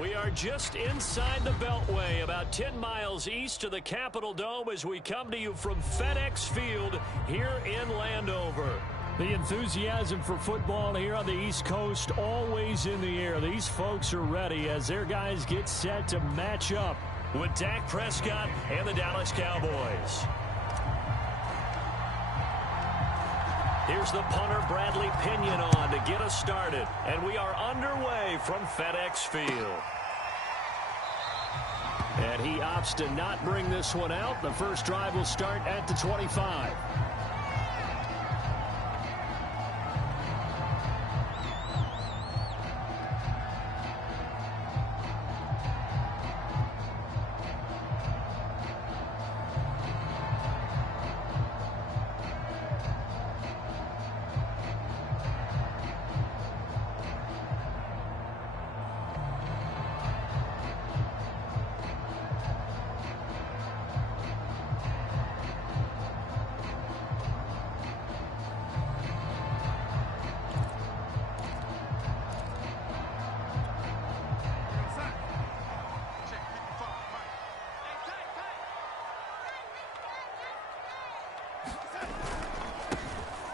We are just inside the Beltway, about 10 miles east of the Capitol Dome as we come to you from FedEx Field here in Landover. The enthusiasm for football here on the East Coast always in the air. These folks are ready as their guys get set to match up with Dak Prescott and the Dallas Cowboys. Here's the punter, Bradley Pinion, on to get us started. And we are underway from FedEx Field. And he opts to not bring this one out. The first drive will start at the 25.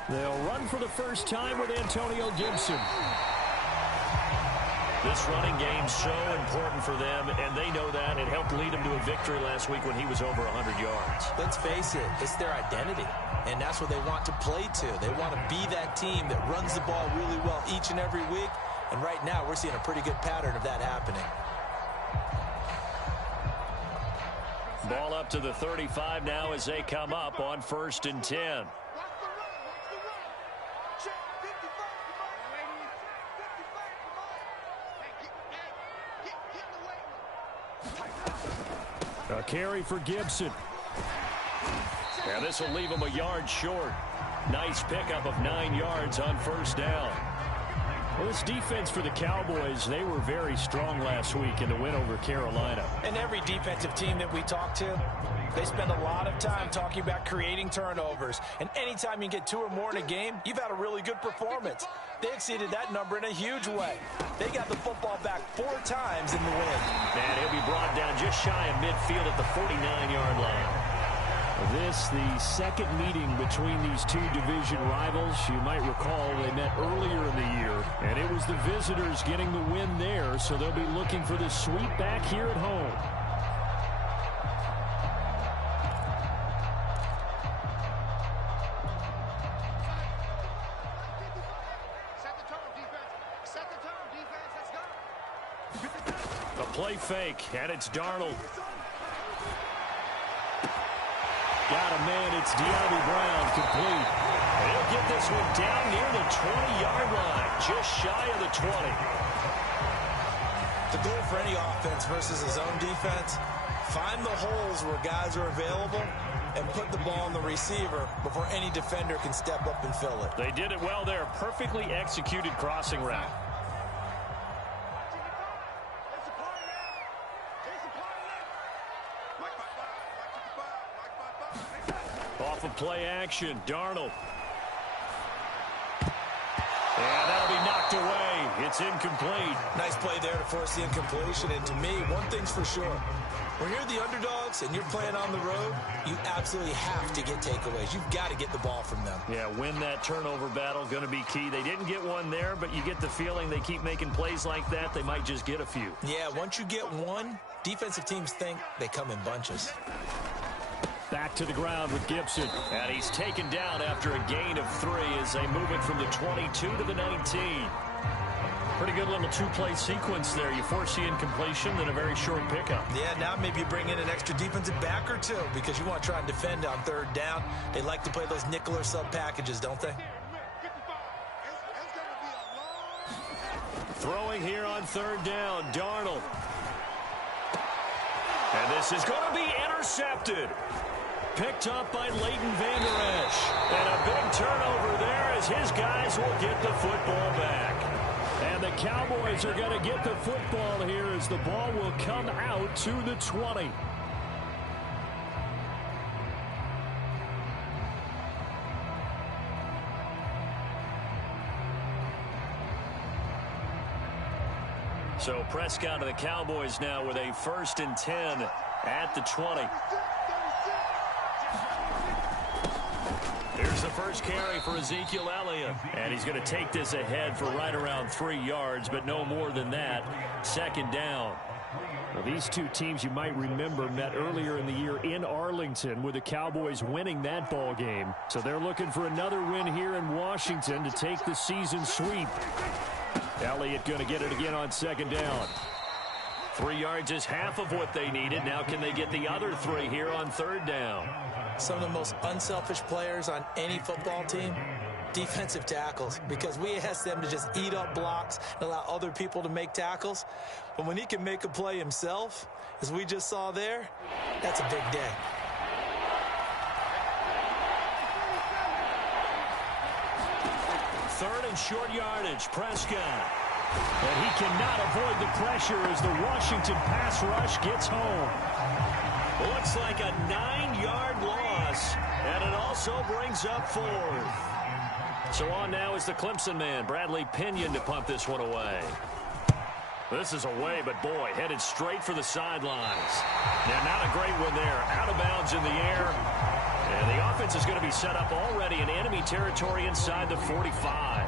They'll run for the first time with Antonio Gibson. This running game's so important for them, and they know that. It helped lead them to a victory last week when he was over 100 yards. Let's face it, it's their identity, and that's what they want to play to. They want to be that team that runs the ball really well each and every week, and right now we're seeing a pretty good pattern of that happening. Ball up to the 35 now as they come up on 1st and 10. A carry for Gibson. And this will leave him a yard short. Nice pickup of 9 yards on 1st down. Well, this defense for the Cowboys, they were very strong last week in the win over Carolina. And every defensive team that we talk to, they spend a lot of time talking about creating turnovers. And anytime you get 2 or more in a game, you've had a really good performance. They exceeded that number in a huge way. They got the football back 4 times in the win. And he'll be brought down just shy of midfield at the 49-yard line. This, the second meeting between these two division rivals. You might recall they met earlier in the year, and it was the visitors getting the win there, so they'll be looking for the sweep back here at home. A play fake, and it's Darnold. Got a man, it's De'Ami Brown, complete. And he'll get this one down near the 20-yard line, just shy of the 20. The goal for any offense versus his own defense, find the holes where guys are available and put the ball on the receiver before any defender can step up and fill it. They did it well there, perfectly executed crossing route. Off of play action, Darnold. And that'll be knocked away. It's incomplete. Nice play there to force the incompletion. And to me, one thing's for sure. When you're the underdogs and you're playing on the road, you absolutely have to get takeaways. You've got to get the ball from them. Yeah, win that turnover battle, going to be key. They didn't get one there, but you get the feeling they keep making plays like that, they might just get a few. Yeah, once you get one, defensive teams think they come in bunches. Back to the ground with Gibson. And he's taken down after a gain of 3 as they move it from the 22 to the 19. Pretty good little 2-play sequence there. You force the incompletion, then a very short pickup. Yeah, now maybe you bring in an extra defensive back or 2 because you want to try and defend on 3rd down. They like to play those nickel or sub packages, don't they? Throwing here on 3rd down, Darnold. And this is going to be intercepted. Picked up by Leighton Vander Esch. And a big turnover there as his guys will get the football back. And the Cowboys are going to get the football here as the ball will come out to the 20. So Prescott of the Cowboys now with a 1st and 10 at the 20. Here's the first carry for Ezekiel Elliott. And he's going to take this ahead for right around 3 yards, but no more than that. 2nd down. Well, these two teams, you might remember, met earlier in the year in Arlington with the Cowboys winning that ball game. So they're looking for another win here in Washington to take the season sweep. Elliott going to get it again on 2nd down. 3 yards is half of what they needed. Now can they get the other 3 here on 3rd down? Some of the most unselfish players on any football team, defensive tackles, because we ask them to just eat up blocks and allow other people to make tackles. But when he can make a play himself, as we just saw there, that's a big day. Third and short yardage, Prescott. And he cannot avoid the pressure as the Washington pass rush gets home. Looks like a 9-yard loss, and it also brings up 4th. So on now is the Clemson man, Bradley Pinion, to punt this one away. This is away, but boy, headed straight for the sidelines. Now, not a great one there. Out of bounds in the air. And the offense is going to be set up already in enemy territory inside the 45.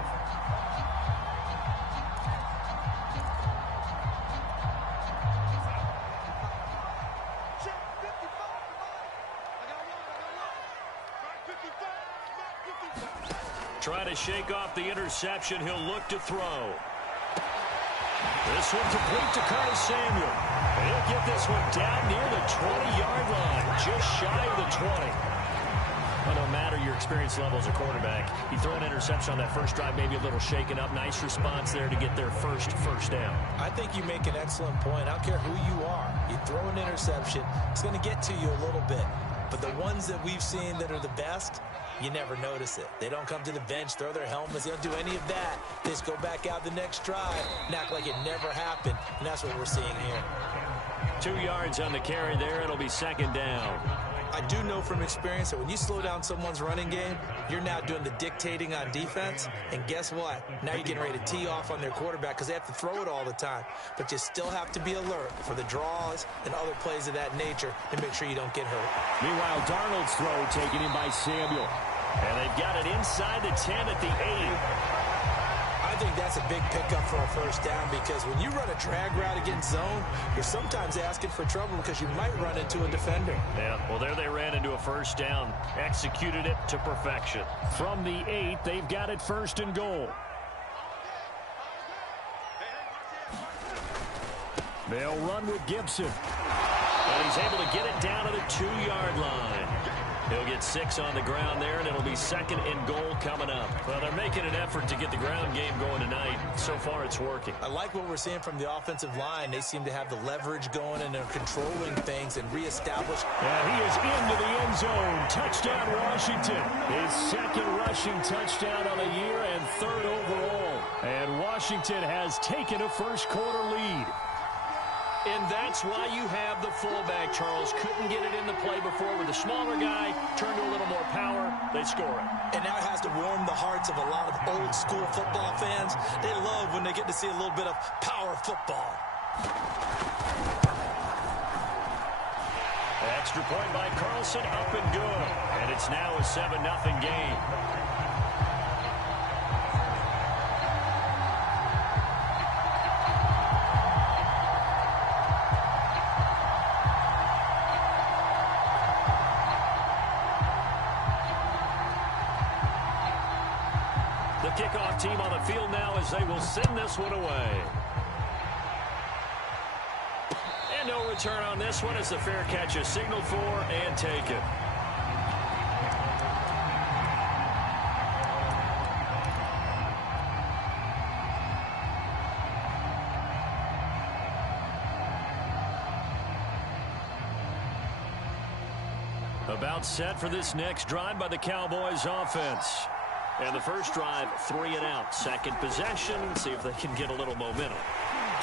Trying to shake off the interception. He'll look to throw. This one complete to Curtis Samuel. And he'll get this one down near the 20-yard line, just shy of the 20. Well, no matter your experience level as a quarterback, you throw an interception on that first drive, maybe a little shaken up. Nice response there to get their first down. I think you make an excellent point. I don't care who you are. You throw an interception, it's going to get to you a little bit. But the ones that we've seen that are the best, you never notice it. They don't come to the bench, throw their helmets. They don't do any of that. They just go back out the next drive and act like it never happened. And that's what we're seeing here. 2 yards on the carry there. It'll be 2nd down. I do know from experience that when you slow down someone's running game, you're now doing the dictating on defense. And guess what? Now you're getting ready to tee off on their quarterback because they have to throw it all the time. But you still have to be alert for the draws and other plays of that nature and make sure you don't get hurt. Meanwhile, Darnold's throw taken in by Samuel. And they've got it inside the 10 at the 8. I think that's a big pickup for a first down because when you run a drag route against zone, you're sometimes asking for trouble because you might run into a defender. Yeah, well, there they ran into a first down. Executed it to perfection. From the 8, they've got it 1st and goal. They'll run with Gibson. And he's able to get it down to the 2-yard line. He'll get 6 on the ground there, and it'll be 2nd and goal coming up. Well, they're making an effort to get the ground game going tonight. So far, it's working. I like what we're seeing from the offensive line. They seem to have the leverage going, and they're controlling things and reestablish. And he is into the end zone. Touchdown, Washington. His 2nd rushing touchdown on the year and 3rd overall. And Washington has taken a first-quarter lead. And that's why you have the fullback, Charles. Couldn't get it in the play before with the smaller guy. Turned to a little more power. They score it. And now it has to warm the hearts of a lot of old-school football fans. They love when they get to see a little bit of power football. Extra point by Carlson, up and good. And it's now a 7-0 game. Kickoff team on the field now as they will send this one away. And no return on this one as the fair catch is signaled for and taken. About set for this next drive by the Cowboys offense. And the first drive, 3 and out. 2nd possession. See if they can get a little momentum.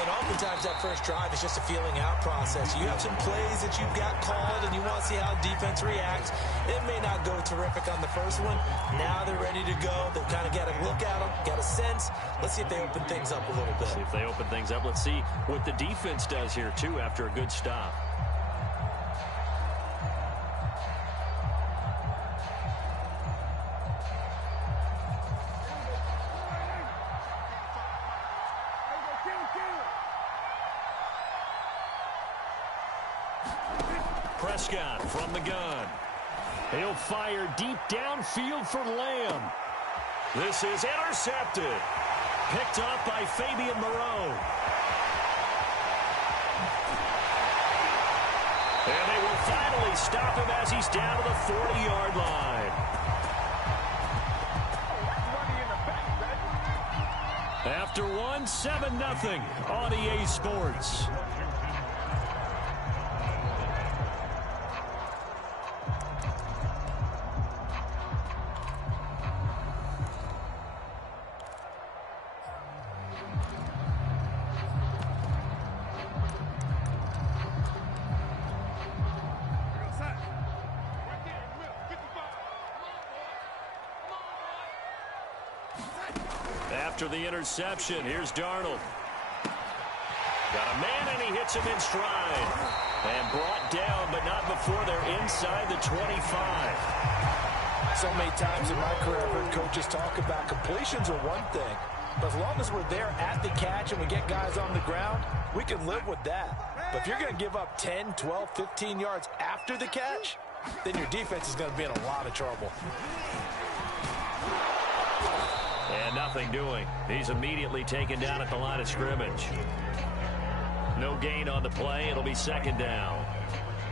And oftentimes that first drive is just a feeling out process. You have some plays that you've got called and you want to see how defense reacts. It may not go terrific on the first one. Now they're ready to go. They've kind of got a look at them, got a sense. Let's see if they open things up a little bit. See if they open things up. Let's see what the defense does here, too, after a good stop. Prescott from the gun. He'll fire deep downfield for Lamb. This is intercepted. Picked up by Fabian Moreau. And they will finally stop him as he's down to the 40-yard line. After one, 7-0 on EA Sports. After the interception, here's Darnold. Got a man, and he hits him in stride. And brought down, but not before they're inside the 25. So many times in my career, I've heard coaches talk about completions are one thing. But as long as we're there at the catch and we get guys on the ground, we can live with that. But if you're going to give up 10, 12, 15 yards after the catch, then your defense is going to be in a lot of trouble. And nothing doing. He's immediately taken down at the line of scrimmage. No gain on the play. It'll be second down.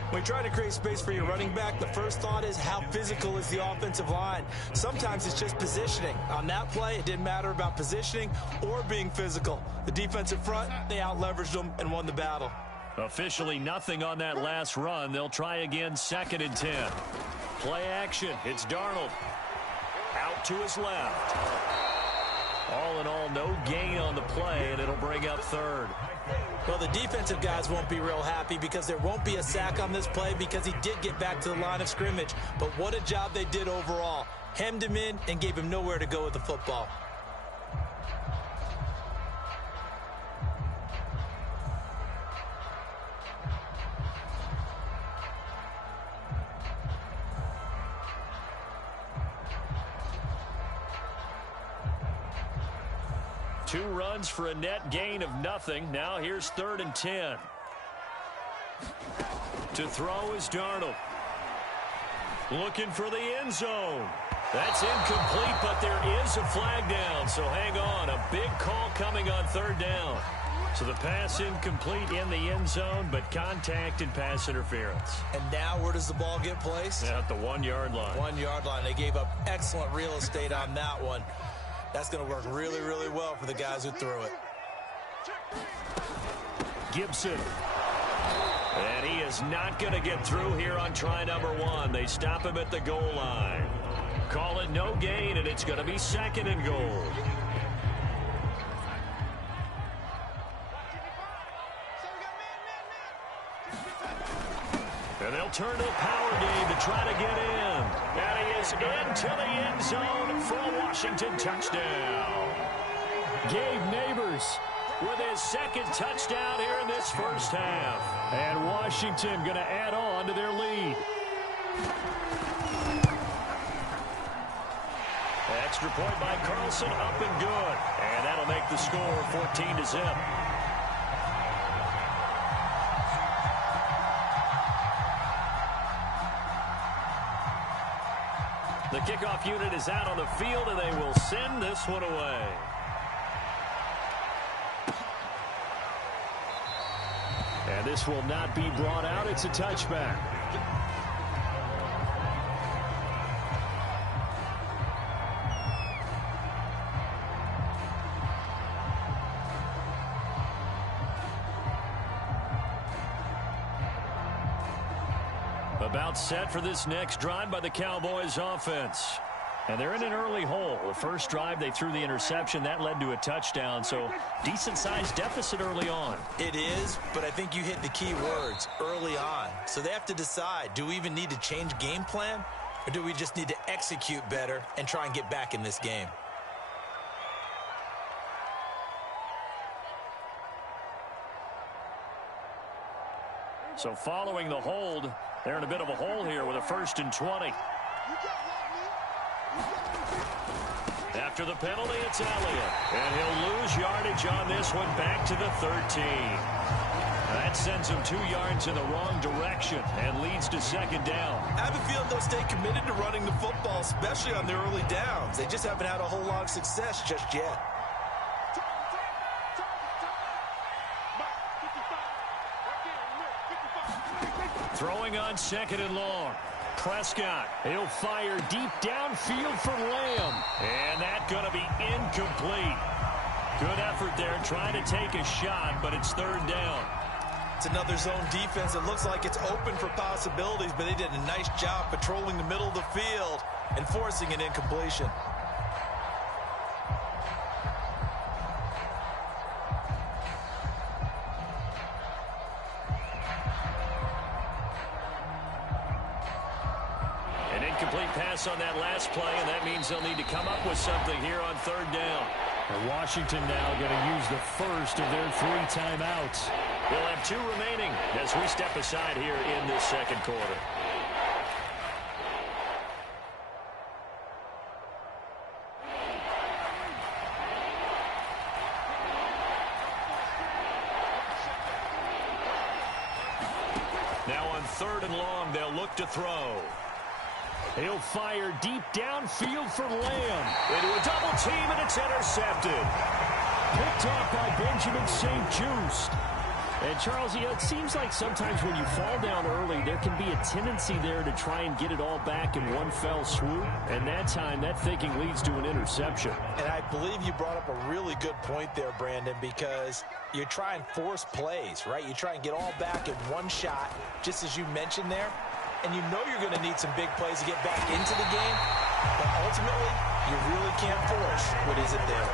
When you try to create space for your running back, the first thought is how physical is the offensive line. Sometimes it's just positioning. On that play, it didn't matter about positioning or being physical. The defensive front, they out-leveraged them and won the battle. Officially nothing on that last run. They'll try again, 2nd and 10. Play action. It's Darnold. Out to his left. All in all, no gain on the play, and it'll bring up 3rd. Well, the defensive guys won't be real happy because there won't be a sack on this play because he did get back to the line of scrimmage. But what a job they did overall. Hemmed him in and gave him nowhere to go with the football. Two runs for a net gain of nothing. Now here's 3rd and 10. To throw is Darnold. Looking for the end zone. That's incomplete, but there is a flag down. So hang on. A big call coming on 3rd down. So the pass incomplete in the end zone, but contact and pass interference. And now where does the ball get placed? At the 1-yard line. 1-yard line. They gave up excellent real estate on that one. That's going to work really, really well for the guys who threw it. Gibson. And he is not going to get through here on try number 1. They stop him at the goal line. Call it no gain, and it's going to be 2nd and goal. And they'll turn to the power game to try to get in. And he is into the end zone for a Washington touchdown. Gabe Neighbors with his 2nd touchdown here in this first half. And Washington going to add on to their lead. Extra point by Carlson, up and good. And that'll make the score 14-0. The kickoff unit is out on the field, and they will send this one away. And this will not be brought out. It's a touchback. About set for this next drive by the Cowboys offense. And they're in an early hole. The first drive, they threw the interception. That led to a touchdown. So decent-sized deficit early on. It is, but I think you hit the key words, early on. So they have to decide, do we even need to change game plan? Or do we just need to execute better and try and get back in this game? So following the hold, they're in a bit of a hole here with a 1st and 20. After the penalty, it's Elliott. And he'll lose yardage on this one back to the 13. That sends him 2 yards in the wrong direction and leads to 2nd down. I have a feeling they'll stay committed to running the football, especially on their early downs. They just haven't had a whole lot of success just yet. Throwing on 2nd and long. Prescott, he'll fire deep downfield for Lamb. And that's going to be incomplete. Good effort there trying to take a shot, but it's 3rd down. It's another zone defense. It looks like it's open for possibilities, but they did a nice job patrolling the middle of the field and forcing an incompletion. An incomplete pass on that last play, and that means they'll need to come up with something here on 3rd down. And Washington now going to use the first of their 3 timeouts. They'll have 2 remaining as we step aside here in this 2nd quarter. Now on 3rd and long, they'll look to throw. He'll fire deep downfield for Lamb. Into a double team, and it's intercepted. Picked off by Benjamin St-Juste. And, Charles, it seems like sometimes when you fall down early, there can be a tendency there to try and get it all back in one fell swoop. And that time, that thinking leads to an interception. And I believe you brought up a really good point there, Brandon, because you try and force plays, right? You try and get all back in one shot, just as you mentioned there. And you know you're going to need some big plays to get back into the game. But ultimately, you really can't force what isn't there.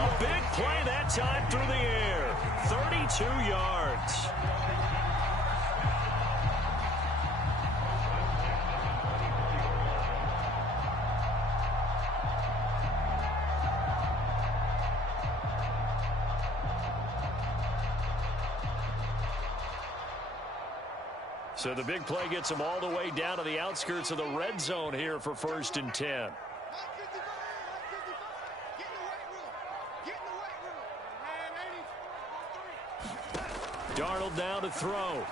A big play that time through the air. 32 yards. So the big play gets them all the way down to the outskirts of the red zone here for 1st and 10. Darnold down to throw.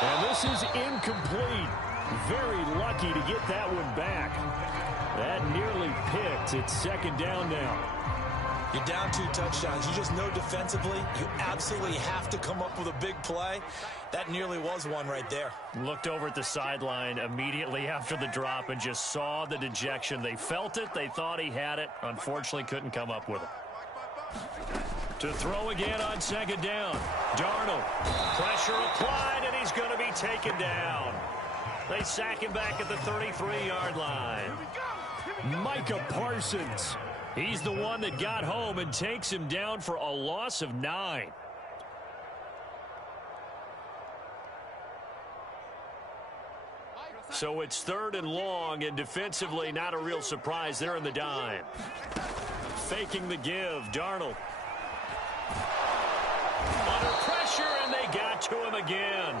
And this is incomplete. Very lucky to get that one back. That nearly picked. It's 2nd down now. You're down 2 touchdowns. You just know defensively you absolutely have to come up with a big play. That nearly was one right there. Looked over at the sideline immediately after the drop and just saw the dejection. They felt it. They thought he had it. Unfortunately, couldn't come up with it. To throw again on 2nd down. Darnold. Pressure applied, and he's going to be taken down. They sack him back at the 33-yard line. Micah Parsons. He's the one that got home and takes him down for a loss of 9. So it's 3rd and long, and defensively not a real surprise. They're in the dime. Faking the give, Darnold. Under pressure, and they got to him again.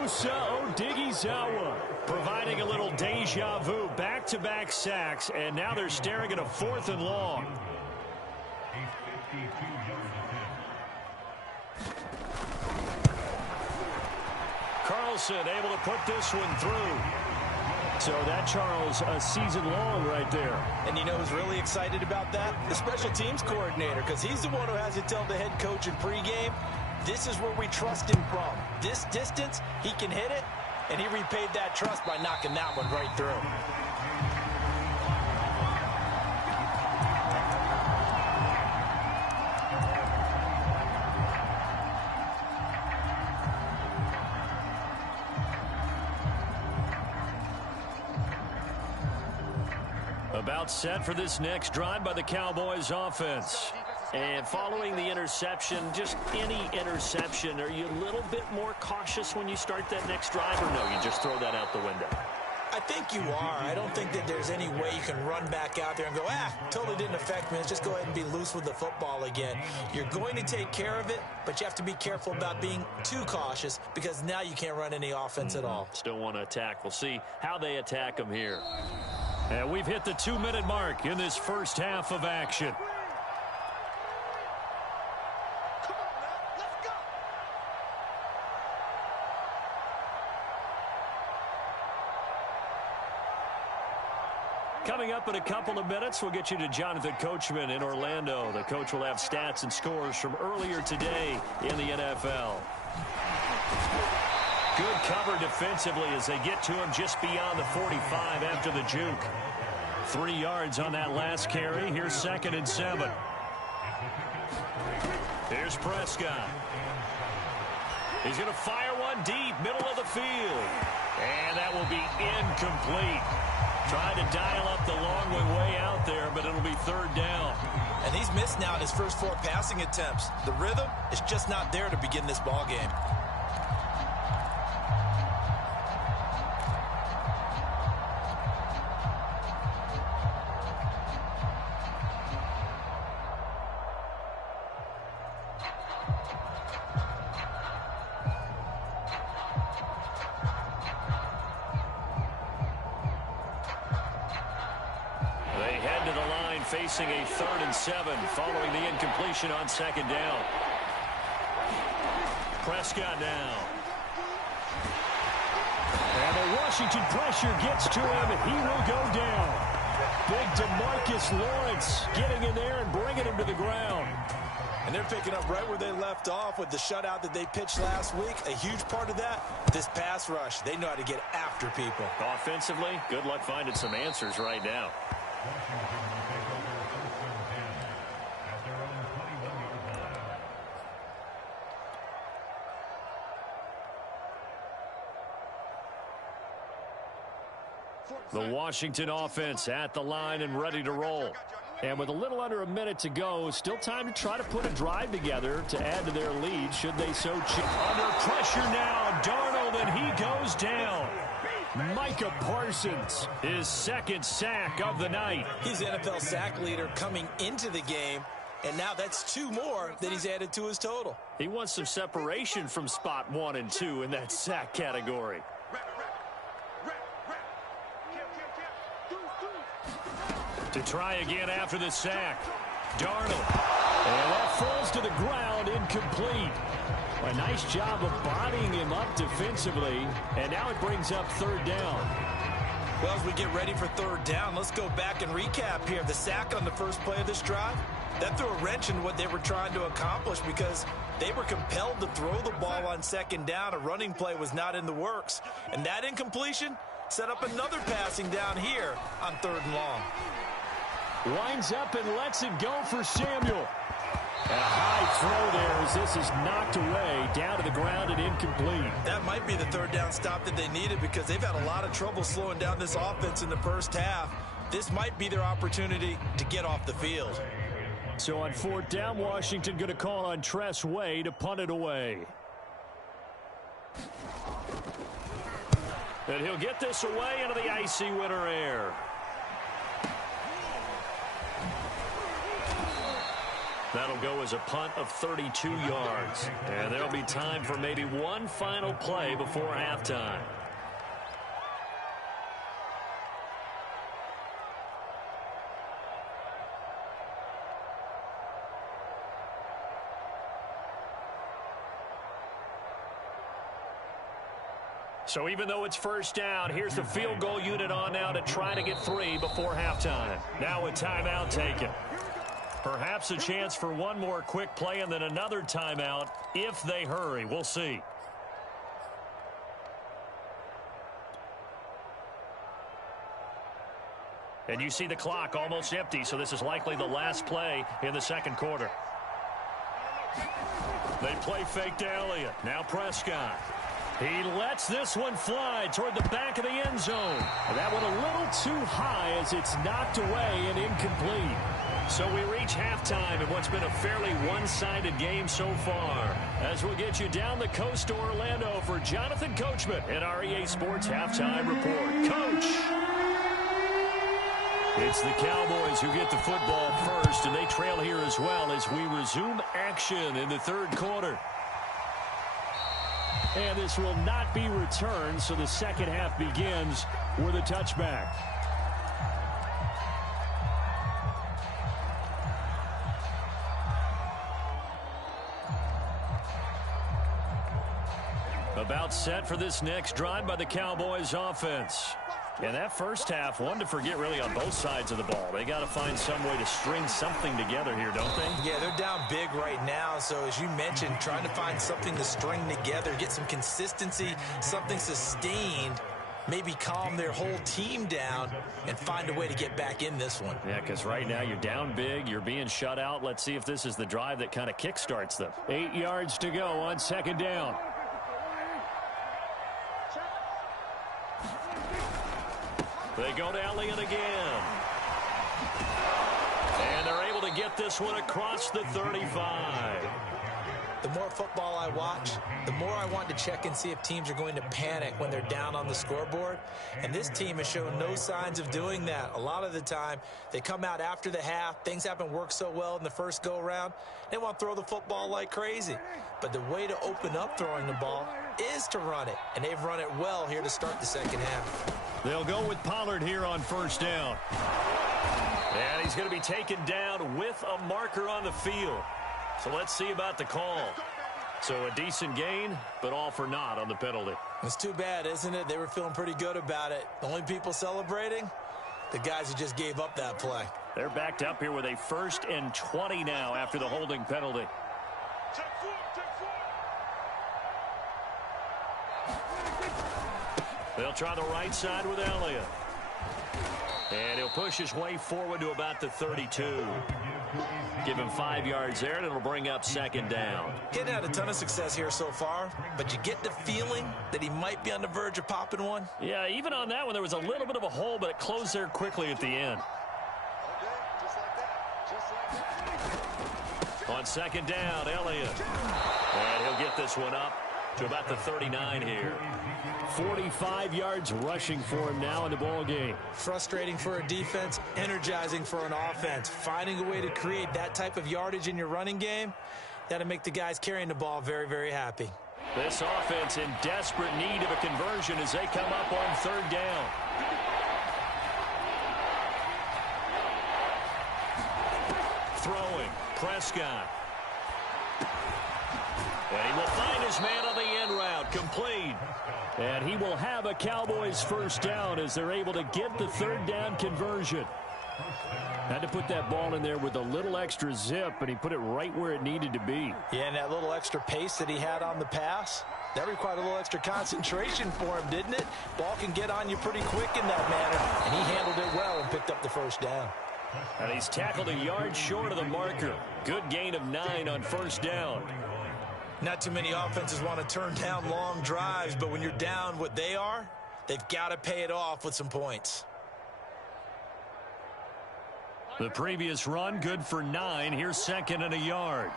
Osa Odighizuwa providing a little deja vu. Back-to-back sacks, and now they're staring at a 4th and long. Carlson able to put this one through. So that, Charles, a season long right there. And you know who's really excited about that? The special teams coordinator, because he's the one who has to tell the head coach in pregame, this is where we trust him from. This distance, he can hit it, and he repaid that trust by knocking that one right through. About set for this next drive by the Cowboys offense. And following the interception, just any interception, are you a little bit more cautious when you start that next drive, or no, you just throw that out the window? I think you are. I don't think that there's any way you can run back out there and go, totally didn't affect me. Let's just go ahead and be loose with the football again. You're going to take care of it, but you have to be careful about being too cautious because now you can't run any offense at all. Still want to attack. We'll see how they attack them here. And we've hit the 2-minute mark in this first half of action. Coming up in a couple of minutes, we'll get you to Jonathan Coachman in Orlando. The coach will have stats and scores from earlier today in the NFL. Good cover defensively as they get to him just beyond the 45 after the juke. 3 yards on that last carry. Here's 2nd and 7. Here's Prescott. He's going to fire one deep, middle of the field. And that will be incomplete. Trying to dial up the long way out there, but it'll be 3rd down. And he's missed now in his first 4 passing attempts. The rhythm is just not there to begin this ball game. Facing a 3rd and 7 following the incompletion on 2nd down. Prescott now. And the Washington pressure gets to him. He will go down. Big DeMarcus Lawrence getting in there and bringing him to the ground. And they're picking up right where they left off with the shutout that they pitched last week. A huge part of that, this pass rush. They know how to get after people. Offensively, good luck finding some answers right now. The Washington offense at the line and ready to roll. And with a little under a minute to go, still time to try to put a drive together to add to their lead should they so choose. Under pressure now, Darnold, and he goes down. Micah Parsons, his 2nd sack of the night. He's the NFL sack leader coming into the game, and now that's 2 more that he's added to his total. He wants some separation from spot 1 and 2 in that sack category. To try again after the sack. Darnold. And that falls to the ground, incomplete. A nice job of bodying him up defensively. And now it brings up 3rd down. Well, as we get ready for 3rd down, let's go back and recap here. The sack on the first play of this drive, that threw a wrench in what they were trying to accomplish because they were compelled to throw the ball on 2nd down. A running play was not in the works. And that incompletion set up another passing down here on 3rd and long. Winds up and lets it go for Samuel. A high throw there as this is knocked away, down to the ground and incomplete. That might be the 3rd down stop that they needed because they've had a lot of trouble slowing down this offense in the first half. This might be their opportunity to get off the field. So on 4th down, Washington going to call on Tress Way to punt it away. And he'll get this away into the icy winter air. That'll go as a punt of 32 yards. And there'll be time for maybe one final play before halftime. So even though it's 1st down, here's the field goal unit on now to try to get 3 before halftime. Now a timeout taken. Perhaps a chance for one more quick play and then another timeout if they hurry. We'll see. And you see the clock almost empty, so this is likely the last play in the 2nd quarter. They play fake to Elliott. Now Prescott. He lets this one fly toward the back of the end zone. And that one a little too high as it's knocked away and incomplete. So we reach halftime in what's been a fairly one-sided game so far. As we'll get you down the coast to Orlando for Jonathan Coachman in our EA Sports Halftime Report. Coach! It's the Cowboys who get the football first, and they trail here as well as we resume action in the third quarter. And this will not be returned, so the second half begins with a touchback. About set for this next drive by the Cowboys offense. And that first half, one to forget really on both sides of the ball. They got to find some way to string something together here, don't they? Yeah, they're down big right now. So as you mentioned, trying to find something to string together, get some consistency, something sustained, maybe calm their whole team down and find a way to get back in this one. Yeah, because right now you're down big, you're being shut out. Let's see if this is the drive that kind of kickstarts them. 8 yards to go on second down. They go to Elliott again. And they're able to get this one across the 35. The more football I watch, the more I want to check and see if teams are going to panic when they're down on the scoreboard. And this team has shown no signs of doing that. A lot of the time, they come out after the half. Things haven't worked so well in the first go-around. They want to throw the football like crazy. But the way to open up throwing the ball is to run it. And they've run it well here to start the second half. They'll go with Pollard here on first down. And he's going to be taken down with a marker on the field. So let's see about the call. So a decent gain, but all for naught on the penalty. It's too bad, isn't it? They were feeling pretty good about it. The only people celebrating, the guys who just gave up that play. They're backed up here with a 1st and 20 now after the holding penalty. They'll try the right side with Elliott. And he'll push his way forward to about the 32. Give him 5 yards there, and it'll bring up second down. He hadn't had a ton of success here so far, but you get the feeling that he might be on the verge of popping one. Yeah, even on that one, there was a little bit of a hole, but it closed there quickly at the end. On second down, Elliott. And he'll get this one up to about the 39 here. 45 yards rushing for him now in the ball game. Frustrating for a defense, energizing for an offense. Finding a way to create that type of yardage in your running game, that'll make the guys carrying the ball very, very happy. This offense in desperate need of a conversion as they come up on third down. Throwing, Prescott. And he will find his man on the end route, complete. And he will have a Cowboys first down as they're able to get the third down conversion. Had to put that ball in there with a little extra zip, and he put it right where it needed to be. Yeah, and that little extra pace that he had on the pass, that required a little extra concentration for him, didn't it? Ball can get on you pretty quick in that manner, and he handled it well and picked up the first down. And he's tackled a yard short of the marker. Good gain of 9 on first down. Not too many offenses want to turn down long drives, but when you're down what they are, they've got to pay it off with some points. The previous run, good for 9. Here's second and a yard.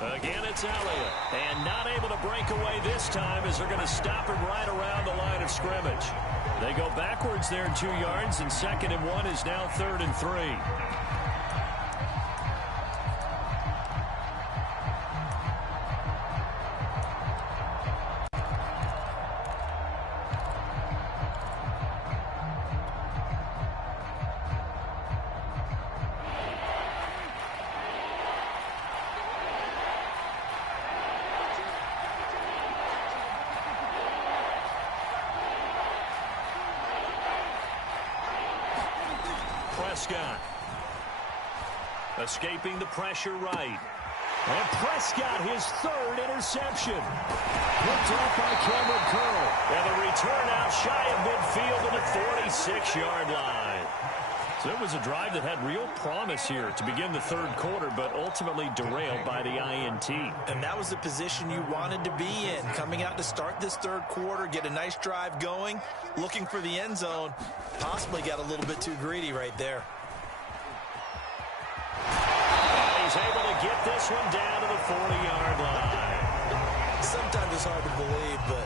Again, it's Elliott. And not able to break away this time as they're going to stop him right around the line of scrimmage. They go backwards there 2 yards, and second and 1 is now 3rd and 3. Prescott escaping the pressure right. And Prescott, his 3rd interception. Picked up by Cameron Curl. And the return out shy of midfield to the 46-yard line. So it was a drive that had real promise here to begin the third quarter, but ultimately derailed by the INT. And that was the position you wanted to be in, coming out to start this third quarter, get a nice drive going, looking for the end zone. Possibly got a little bit too greedy right there. And he's able to get this one down to the 40-yard line. Sometimes it's hard to believe, but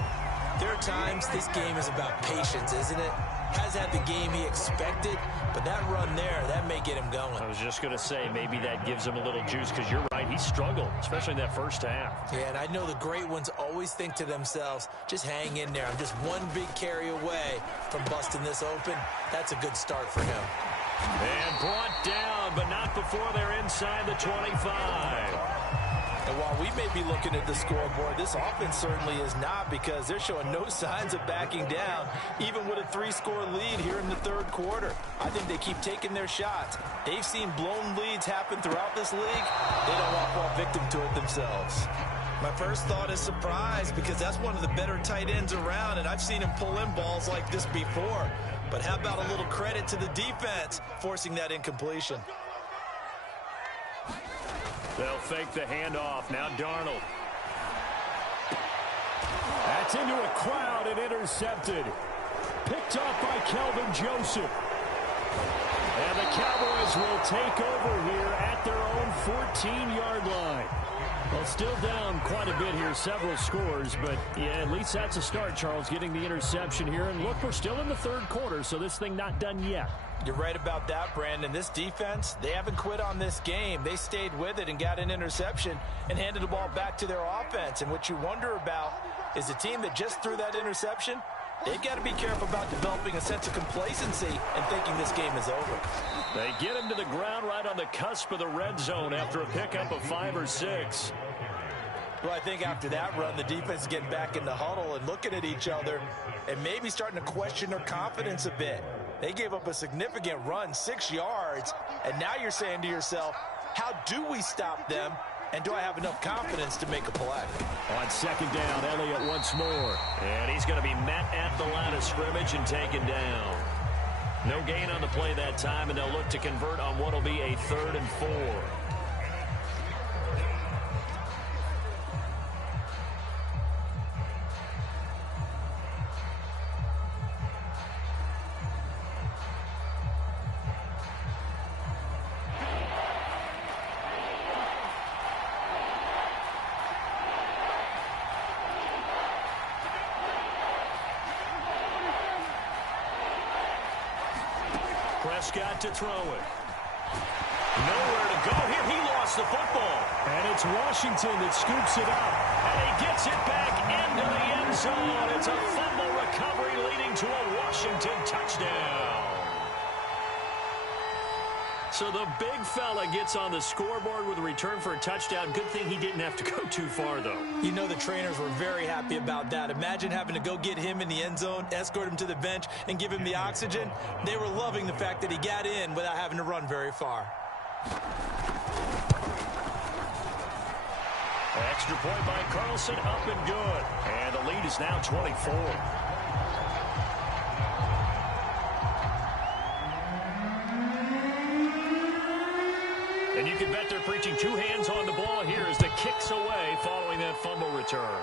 there are times this game is about patience, isn't it? Has had the game he expected, but that run there, that may get him going. I was just going to say, maybe that gives him a little juice, because you're right, he struggled, especially in that first half. Yeah, and I know the great ones always think to themselves, just hang in there. I'm just one big carry away from busting this open. That's a good start for him. And brought down, but not before they're inside the 25. And while we may be looking at the scoreboard, this offense certainly is not, because they're showing no signs of backing down, even with a 3-score lead here in the third quarter. I think they keep taking their shots. They've seen blown leads happen throughout this league. They don't want to fall victim to it themselves. My first thought is surprise, because that's one of the better tight ends around, and I've seen him pull in balls like this before. But how about a little credit to the defense forcing that incompletion? They'll fake the handoff. Now Darnold. That's into a crowd and intercepted. Picked off by Kelvin Joseph. And the Cowboys will take over here at their own 14-yard line. Well, still down quite a bit here, several scores, but yeah, at least that's a start, Charles, getting the interception here. And look, we're still in the third quarter, so this thing not done yet. You're right about that, Brandon. This defense, they haven't quit on this game. They stayed with it and got an interception and handed the ball back to their offense. And what you wonder about is a team that just threw that interception, they've got to be careful about developing a sense of complacency and thinking this game is over. They get him to the ground right on the cusp of the red zone after a pickup of 5 or 6. Well, I think after that run, the defense is getting back in the huddle and looking at each other and maybe starting to question their confidence a bit. They gave up a significant run, 6 yards, and now you're saying to yourself, how do we stop them, and do I have enough confidence to make a play? On second down, Elliott once more. And he's going to be met at the line of scrimmage and taken down. No gain on the play that time, and they'll look to convert on what will be a 3rd and 4. Prescott to throw it. Nowhere to go here. He lost the football. And it's Washington that scoops it up. And he gets it back into the end zone. It's a fumble recovery leading to a Washington touchdown. So the big fella gets on the scoreboard with a return for a touchdown. Good thing he didn't have to go too far, though. You know the trainers were very happy about that. Imagine having to go get him in the end zone, escort him to the bench, and give him the oxygen. They were loving the fact that he got in without having to run very far. Extra point by Carlson, up and good. And the lead is now 24. And you can bet they're preaching 2 hands on the ball here as the kick's away following that fumble return.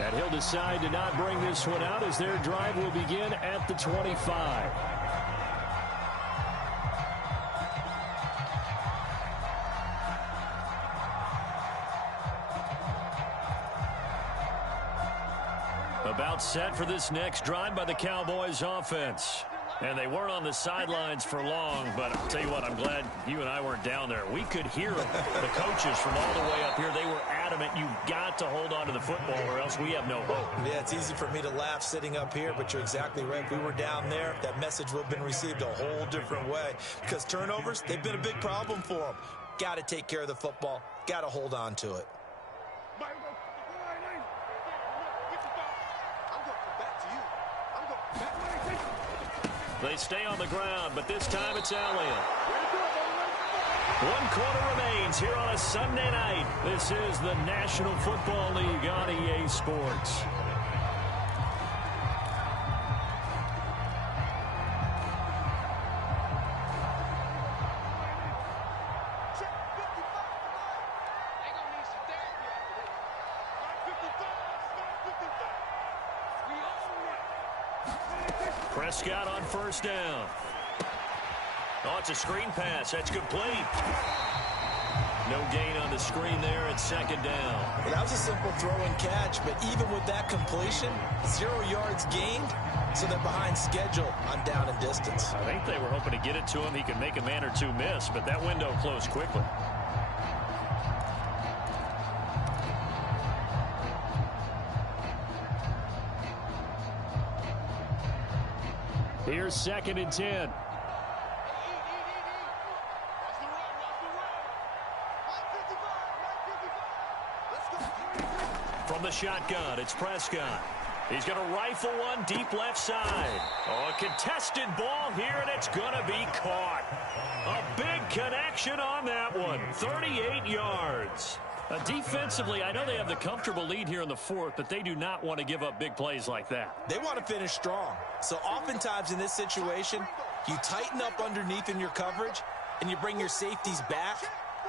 And he'll decide to not bring this one out as their drive will begin at the 25. About set for this next drive by the Cowboys offense. And they weren't on the sidelines for long, but I'll tell you what, I'm glad you and I weren't down there. We could hear them. The coaches from all the way up here, they were adamant, you've got to hold on to the football or else we have no hope. Yeah, it's easy for me to laugh sitting up here, but you're exactly right. If we were down there, that message would have been received a whole different way. Because turnovers, they've been a big problem for them. Got to take care of the football. Got to hold on to it. They stay on the ground, but this time it's Elliott. 1 quarter remains here on a Sunday night. This is the National Football League on EA Sports. Prescott on first down. Oh, it's a screen pass. That's complete. No gain on the screen there at second down. Well, that was a simple throw and catch, but even with that completion, 0 yards gained, so they're behind schedule on down and distance. I think they were hoping to get it to him. He could make a man or two miss, but that window closed quickly. Here's 2nd and 10. From the shotgun, it's Prescott. He's going to rifle one deep left side. Oh, a contested ball here, and it's going to be caught. A big connection on that one. 38 yards. Defensively, I know they have the comfortable lead here in the 4th, but they do not want to give up big plays like that. They want to finish strong. So oftentimes in this situation, you tighten up underneath in your coverage, and you bring your safeties back.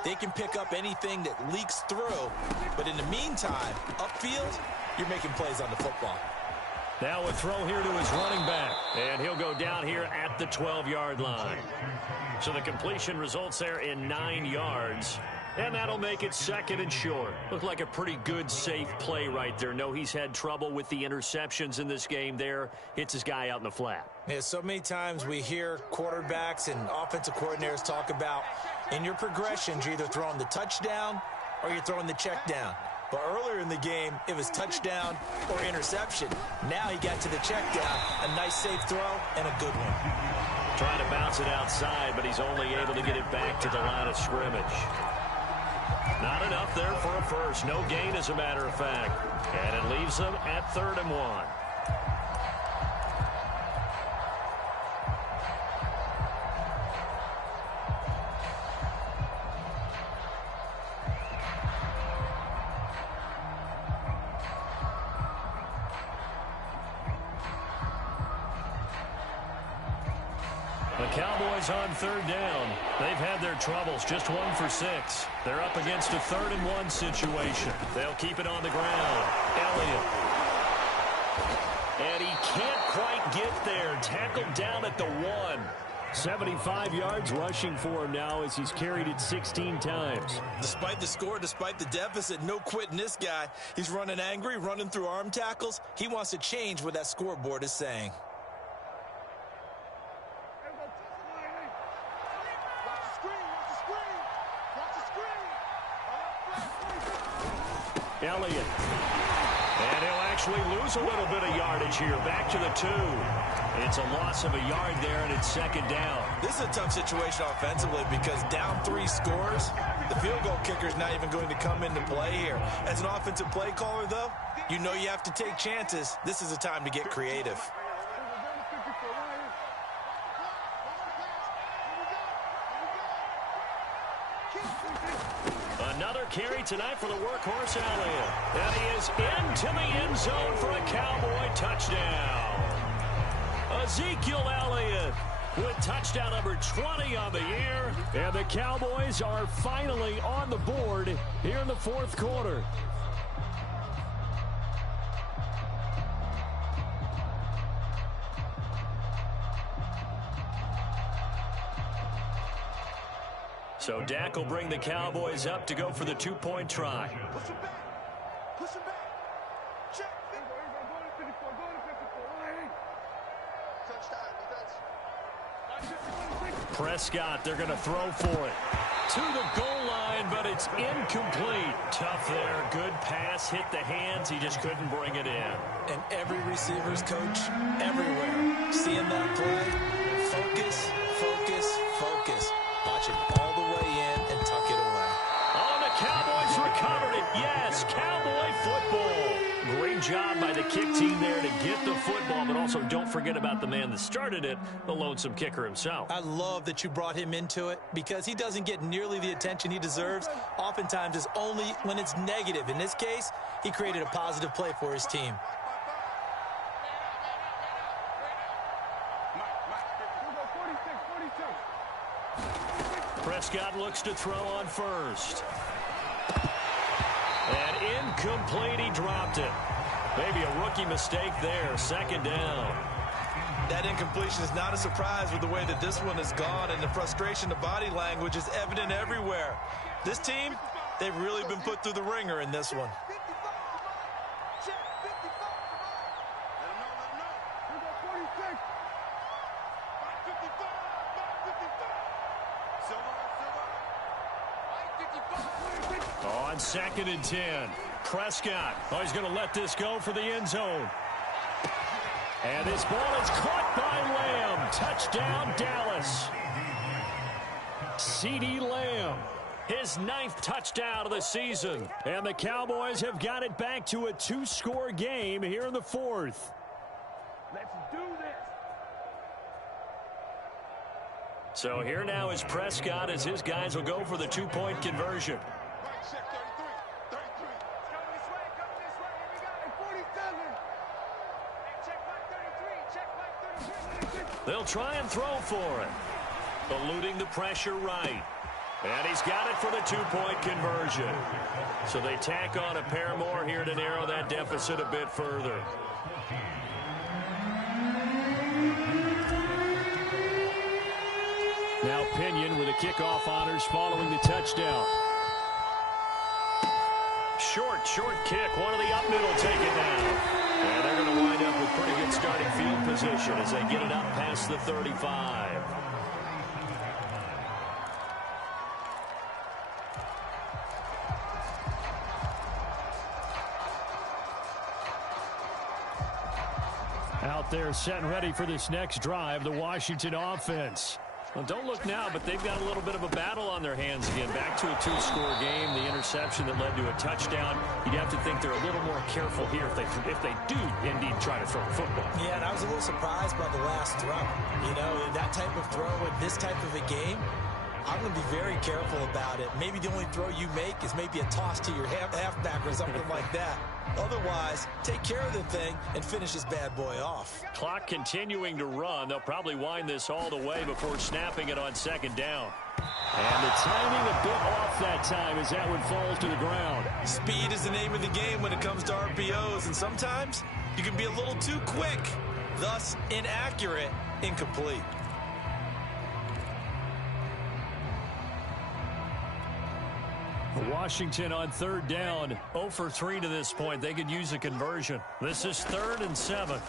They can pick up anything that leaks through. But in the meantime, upfield, you're making plays on the football. Now a throw here to his running back. And he'll go down here at the 12-yard line. So the completion results there in 9 yards. And that'll make it 2nd and short. Looked like a pretty good, safe play right there. No, he's had trouble with the interceptions in this game there. Hits his guy out in the flat. Yeah, so many times we hear quarterbacks and offensive coordinators talk about in your progressions, you're either throwing the touchdown or you're throwing the check down. But earlier in the game, it was touchdown or interception. Now he got to the check down. A nice safe throw and a good one. Trying to bounce it outside, but he's only able to get it back to the line of scrimmage. Not enough there for a first. No gain, as a matter of fact. And it leaves them at 3rd and 1. The Cowboys on 3rd down. They've had their troubles, just 1 for 6. They're up against a 3rd and 1 situation. They'll keep it on the ground. Elliott. And he can't quite get there. Tackled down at the 1. 75 yards rushing for him now as he's carried it 16 times. Despite the score, despite the deficit, no quitting this guy. He's running angry, running through arm tackles. He wants to change what that scoreboard is saying. Elliott. And he'll actually lose a little bit of yardage here. Back to the 2. It's a loss of a yard there, and it's 2nd down. This is a tough situation offensively because down 3 scores, the field goal kicker is not even going to come into play here. As an offensive play caller, though, you know you have to take chances. This is a time to get creative. Another carry tonight for the workhorse Elliott. And he is into the end zone for a Cowboy touchdown. Ezekiel Elliott with touchdown number 20 on the year. And the Cowboys are finally on the board here in the 4th quarter. So Dak will bring the Cowboys up to go for the 2-point try. Push him back. Push him back. Check. Prescott, they're going to throw for it. To the goal line, but it's incomplete. Tough there. Good pass. Hit the hands. He just couldn't bring it in. And every receiver's coach everywhere. Seeing that play, focus, focus, focus. Watch it all the way in and tuck it away. Oh, the Cowboys recovered it. Yes, Cowboy football. Great job by the kick team there to get the football, but also don't forget about the man that started it, the lonesome kicker himself. I love that you brought him into it because he doesn't get nearly the attention he deserves. Oftentimes it's only when it's negative. In this case, he created a positive play for his team. Prescott looks to throw on first. And incomplete, he dropped it. Maybe a rookie mistake there, 2nd down. That incompletion is not a surprise with the way that this one has gone, and the frustration, the body language is evident everywhere. This team, they've really been put through the ringer in this one. On 2nd and 10, Prescott. Oh, he's going to let this go for the end zone. And this ball is caught by Lamb. Touchdown, Dallas. CeeDee Lamb, his 9th touchdown of the season. And the Cowboys have got it back to a 2-score game here in the 4th. Let's do this. So here now is Prescott as his guys will go for the 2-point conversion. They'll try and throw for it. Eluding the pressure right. And he's got it for the 2-point conversion. So they tack on a pair more here to narrow that deficit a bit further. Now Pinion with the kickoff honors following the touchdown. Short kick. One of the up middle take it down. And they're going to wind up with pretty good starting field position as they get it up past the 35. Out there set and ready for this next drive, the Washington offense. Well, don't look now, but they've got a little bit of a battle on their hands again. Back to a 2-score game. The interception that led to a touchdown. You'd have to think they're a little more careful here if they do indeed try to throw the football. Yeah, and I was a little surprised by the last throw. You know, that type of throw in this type of a game, I'm going to be very careful about it. Maybe the only throw you make is maybe a toss to your halfback or something like that. Otherwise, take care of the thing and finish this bad boy off. Clock continuing to run. They'll probably wind this all the way before snapping it on 2nd down. And the timing a bit off that time as that one falls to the ground. Speed is the name of the game when it comes to RPOs, and sometimes you can be a little too quick, thus inaccurate, incomplete. Washington on 3rd down, 0 for 3 to this point. They could use a conversion. This is 3rd and 7.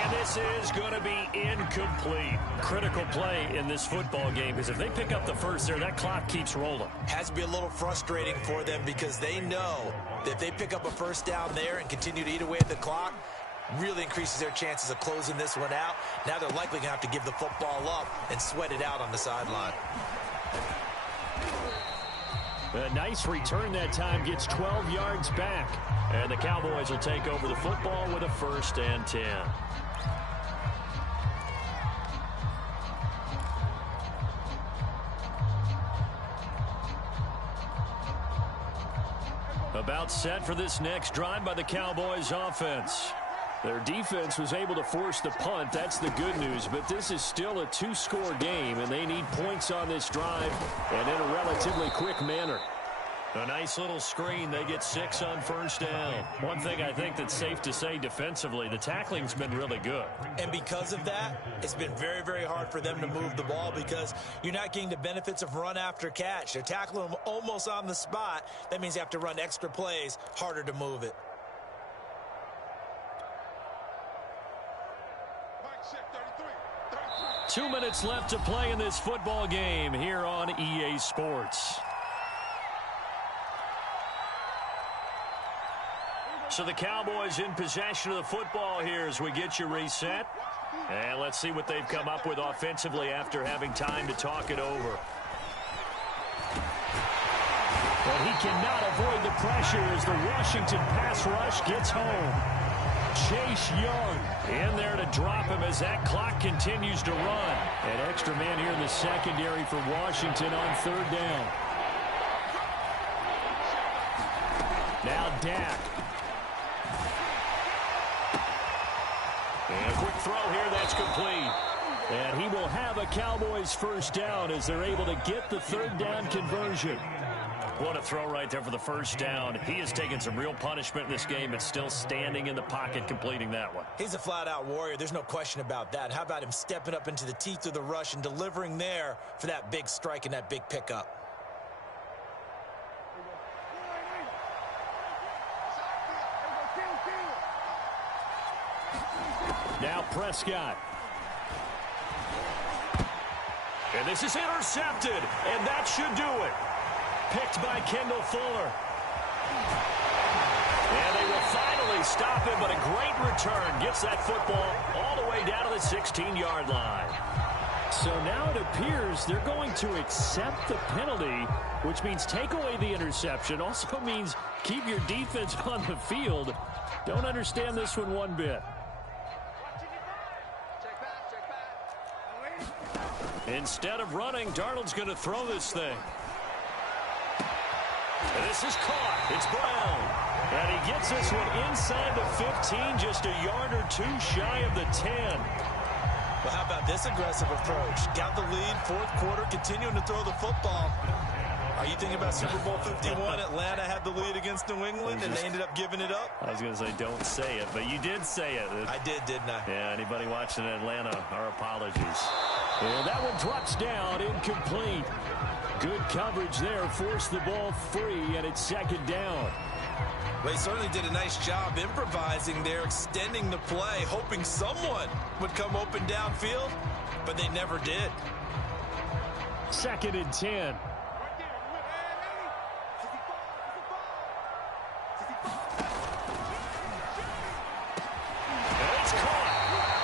And this is going to be incomplete. Critical play in this football game because if they pick up the first there, that clock keeps rolling. Has to be a little frustrating for them because they know that if they pick up a first down there and continue to eat away at the clock, really increases their chances of closing this one out. Now they're likely going to have to give the football up and sweat it out on the sideline. A nice return that time, gets 12 yards back. And the Cowboys will take over the football with a 1st and 10. About set for this next drive by the Cowboys offense. Their defense was able to force the punt. That's the good news. But this is still a 2-score game, and they need points on this drive and in a relatively quick manner. A nice little screen. They get 6 on 1st down. One thing I think that's safe to say defensively, the tackling's been really good. And because of that, it's been very, very hard for them to move the ball because you're not getting the benefits of run after catch. They're tackling them almost on the spot. That means you have to run extra plays, harder to move it. 2 minutes left to play in this football game here on EA Sports. So the Cowboys in possession of the football here as we get you reset. And let's see what they've come up with offensively after having time to talk it over. But he cannot avoid the pressure as the Washington pass rush gets home. Chase Young in there to drop him as that clock continues to run. An extra man here in the secondary for Washington on 3rd down. Now Dak. And a quick throw here, that's complete. And he will have a Cowboys 1st down as they're able to get the 3rd down conversion. What a throw right there for the first down. He has taken some real punishment in this game, but still standing in the pocket completing that one. He's a flat-out warrior. There's no question about that. How about him stepping up into the teeth of the rush and delivering there for that big strike and that big pickup? Now Prescott. And this is intercepted, and that should do it. Picked by Kendall Fuller. And they will finally stop him, but a great return. Gets that football all the way down to the 16-yard line. So now it appears they're going to accept the penalty, which means take away the interception. Also means keep your defense on the field. Don't understand this one bit. Instead of running, Darnold's going to throw this thing. This is caught. It's Brown. And he gets this one inside the 15, just a yard or two shy of the 10. Well, how about this aggressive approach? Got the lead, fourth quarter, continuing to throw the football. Are you thinking about Super Bowl 51? Atlanta had the lead against New England, and they ended up giving it up? I was going to say don't say it, but you did say it. I did, didn't I? Yeah, anybody watching Atlanta, our apologies. And that one drops down, incomplete. Good coverage there, forced the ball free, and it's second down. Well, he certainly did a nice job improvising there, extending the play, hoping someone would come open downfield, but they never did. Second and 10. And it's caught.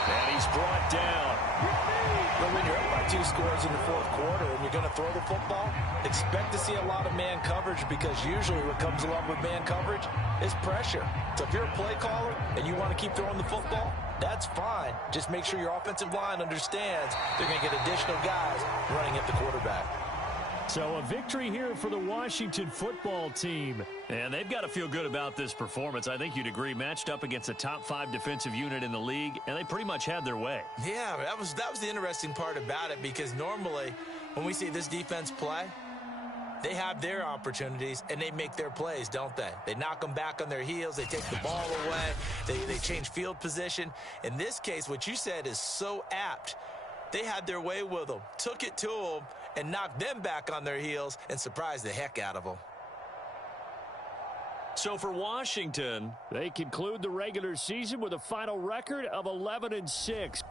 And he's brought down. But when you're up by 2 scores in the fourth quarter and you're going to throw the football, expect to see a lot of man coverage, because usually what comes along with man coverage is pressure. So if you're a play caller and you want to keep throwing the football, that's fine. Just make sure your offensive line understands they're going to get additional guys running at the quarterback. So a victory here for the Washington football team. And they've got to feel good about this performance. I think you'd agree, matched up against a top 5 defensive unit in the league, and they pretty much had their way. Yeah, that was the interesting part about it, because normally when we see this defense play, they have their opportunities and they make their plays, don't they? They knock them back on their heels. They take the ball away. They change field position. In this case, what you said is so apt. They had their way with them, took it to them, and knocked them back on their heels and surprised the heck out of them. So for Washington, they conclude the regular season with a final record of 11-6.